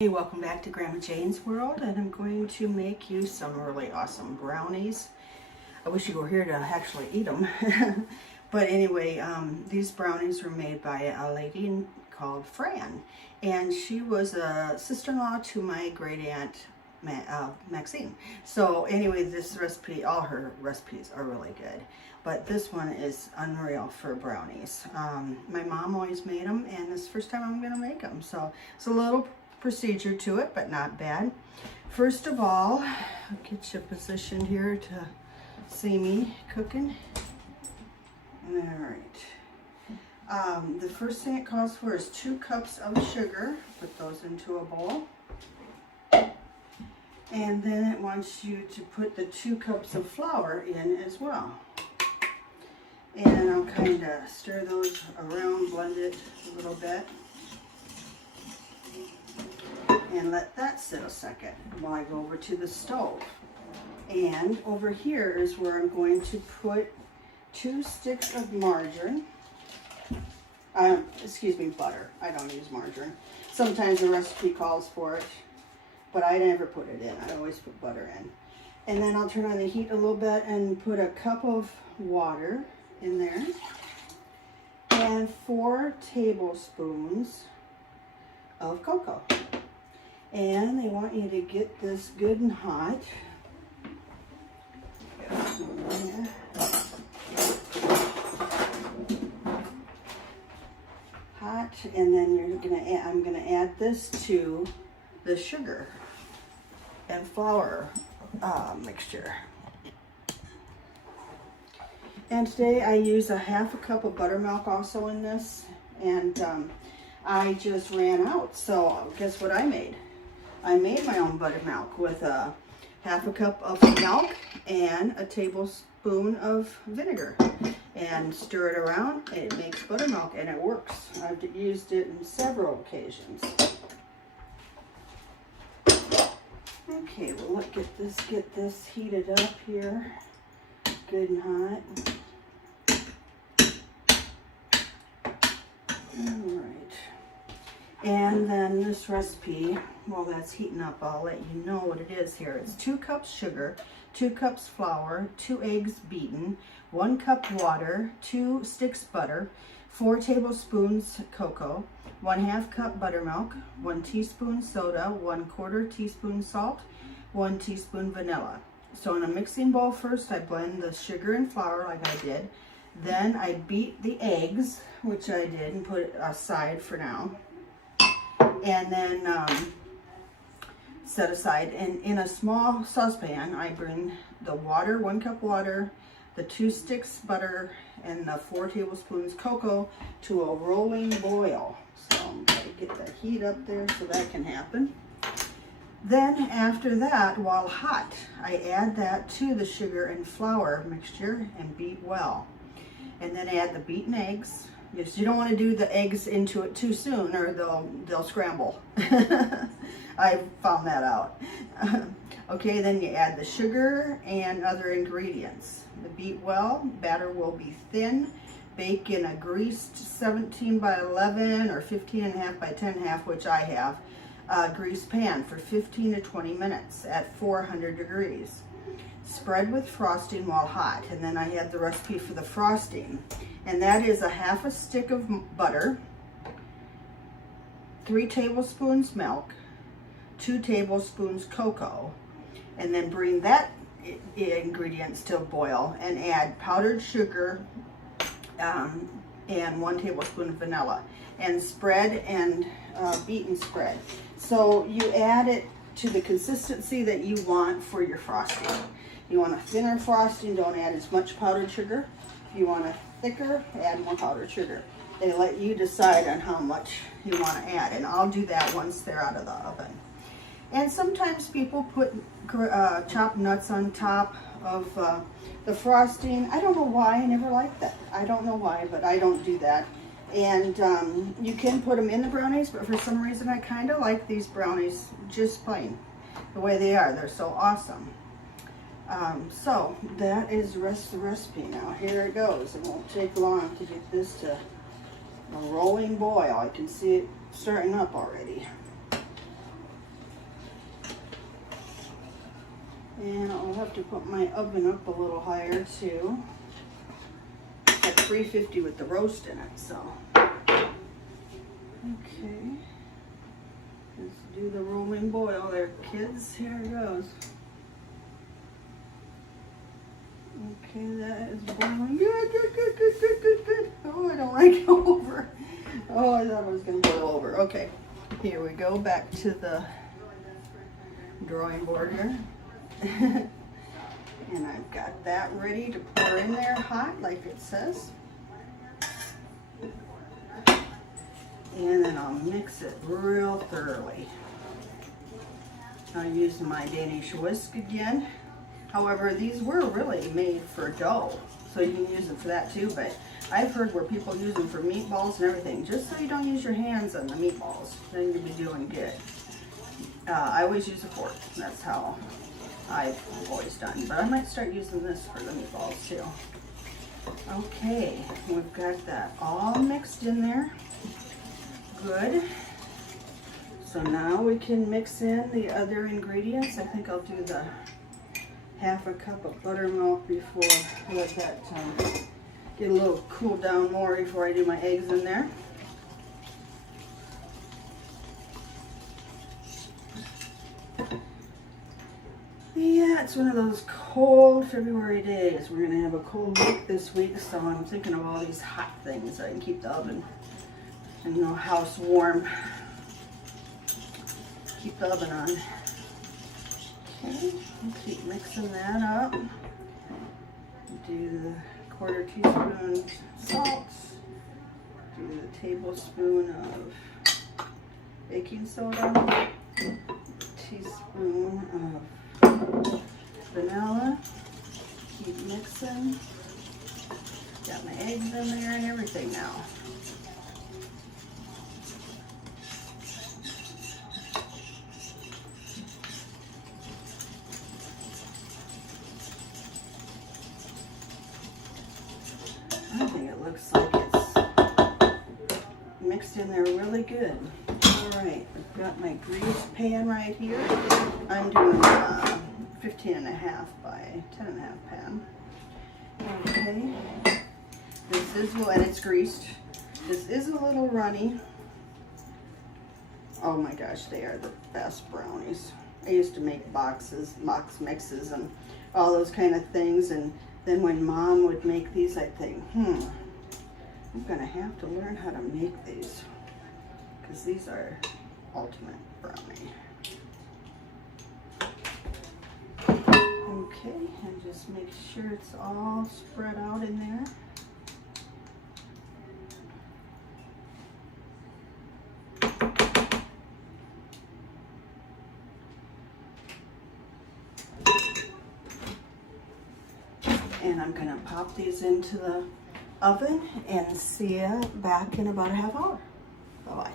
Hey, welcome back to Grandma Jane's World, and I'm going to make you some really awesome brownies. I wish you were here to actually eat them. But anyway, these brownies were made by a lady called Fran, and she was a sister-in-law to my great aunt Maxine. So anyway, this recipe, all her recipes are really good, but this one is unreal for brownies. My mom always made them, and this is the first time I'm going to make them, so it's a little procedure to it, but not bad. First of all, I'll get you positioned here to see me cooking. All right. The first thing it calls for is 2 cups of sugar. Put those into a bowl. And then it wants you to put the 2 cups of flour in as well. And I'll kind of stir those around, blend it a little bit, and let that sit a second while I go over to the stove. And over here is where I'm going to put 2 sticks of margarine. Butter. I don't use margarine. Sometimes the recipe calls for it, but I never put it in. I always put butter in. And then I'll turn on the heat a little bit and put a cup of water in there. And 4 tablespoons of cocoa. And they want you to get this good and hot. Hot, and then I'm gonna add this to the sugar and flour mixture. And today I use a 1/2 cup of buttermilk also in this, and I just ran out, so guess what I made? I made my own buttermilk with a 1/2 cup of milk and a tablespoon of vinegar, and stir it around, and it makes buttermilk, and it works. I've used it in several occasions. Okay, well, let's get this heated up here, good and hot. All right. And then this recipe, while that's heating up, I'll let you know what it is here. It's 2 cups sugar, 2 cups flour, 2 eggs beaten, 1 cup water, 2 sticks butter, 4 tablespoons cocoa, 1/2 cup buttermilk, 1 teaspoon soda, 1/4 teaspoon salt, 1 teaspoon vanilla. So in a mixing bowl first, I blend the sugar and flour like I did. Then I beat the eggs, which I did, and put it aside for now. And then set aside. And in a small saucepan, I bring the water, 1 cup water, the 2 sticks butter, and the 4 tablespoons cocoa to a rolling boil. So I'm going to get the heat up there so that can happen. Then after that, while hot, I add that to the sugar and flour mixture and beat well. And then add the beaten eggs. Yes, you don't want to do the eggs into it too soon, or they'll scramble. I found that out. Okay, then you add the sugar and other ingredients. The beat well, batter will be thin. Bake in a greased 17 by 11 or 15.5 by 10.5, which I have, greased pan for 15 to 20 minutes at 400 degrees. Spread with frosting while hot, and then I have the recipe for the frosting, and that is a 1/2 stick of butter, 3 tablespoons milk, 2 tablespoons cocoa, and then bring that ingredients to a boil and add powdered sugar and 1 tablespoon of vanilla, and spread and beat and spread. So you add it to the consistency that you want for your frosting. You want a thinner frosting, don't add as much powdered sugar. If you want a thicker, add more powdered sugar. They let you decide on how much you want to add, and I'll do that once they're out of the oven. And sometimes people put chopped nuts on top of the frosting. I don't know why, I never liked that. I don't know why, but I don't do that. And you can put them in the brownies, but for some reason I kind of like these brownies just plain, the way they are. They're so awesome. So that is the rest of the recipe now. Here it goes. It won't take long to get this to a rolling boil. I can see it starting up already. have to put my oven up a little higher too. It's at 350 with the roast in it, so. Okay. Let's do the rolling boil there, kids. Here it goes. Okay, that is boiling. Good, good, good, good, good, good, good. Oh, I don't like it over. Oh, I thought it was going to boil over. Okay, here we go. Back to the drawing board here. And I've got that ready to pour in there hot, like it says. And then I'll mix it real thoroughly. I'll use my Danish whisk again. However, these were really made for dough, so you can use them for that too, but I've heard where people use them for meatballs and everything, just so you don't use your hands on the meatballs, then you'll be doing good. I always use a fork. That's how I've always done, but I might start using this for the meatballs too. Okay, we've got that all mixed in there. Good. So now we can mix in the other ingredients. I think I'll do the half a cup of buttermilk before I let that get a little cooled down more before I do my eggs in there. Yeah, it's one of those cold February days. We're gonna have a cold week this week, so I'm thinking of all these hot things so I can keep the oven and the house warm. Keep the oven on. Okay, keep mixing that up. Do the 1/4 teaspoon salt. Do the tablespoon of baking soda. Teaspoon of vanilla. Keep mixing. Got my eggs in there and everything now. I think it looks like it's mixed in there really good. All right, I've got my greased pan right here. I'm doing 15.5 by 10.5 pan. Okay, this is, well, and it's greased. This is a little runny. Oh my gosh, they are the best brownies. I used to make box mixes and all those kind of things, and then when Mom would make these, I'd think, I'm gonna have to learn how to make these, because these are ultimate brownie. Okay, and just make sure it's all spread out in there. And I'm gonna pop these into the oven and see you back in about a half hour. Bye-bye.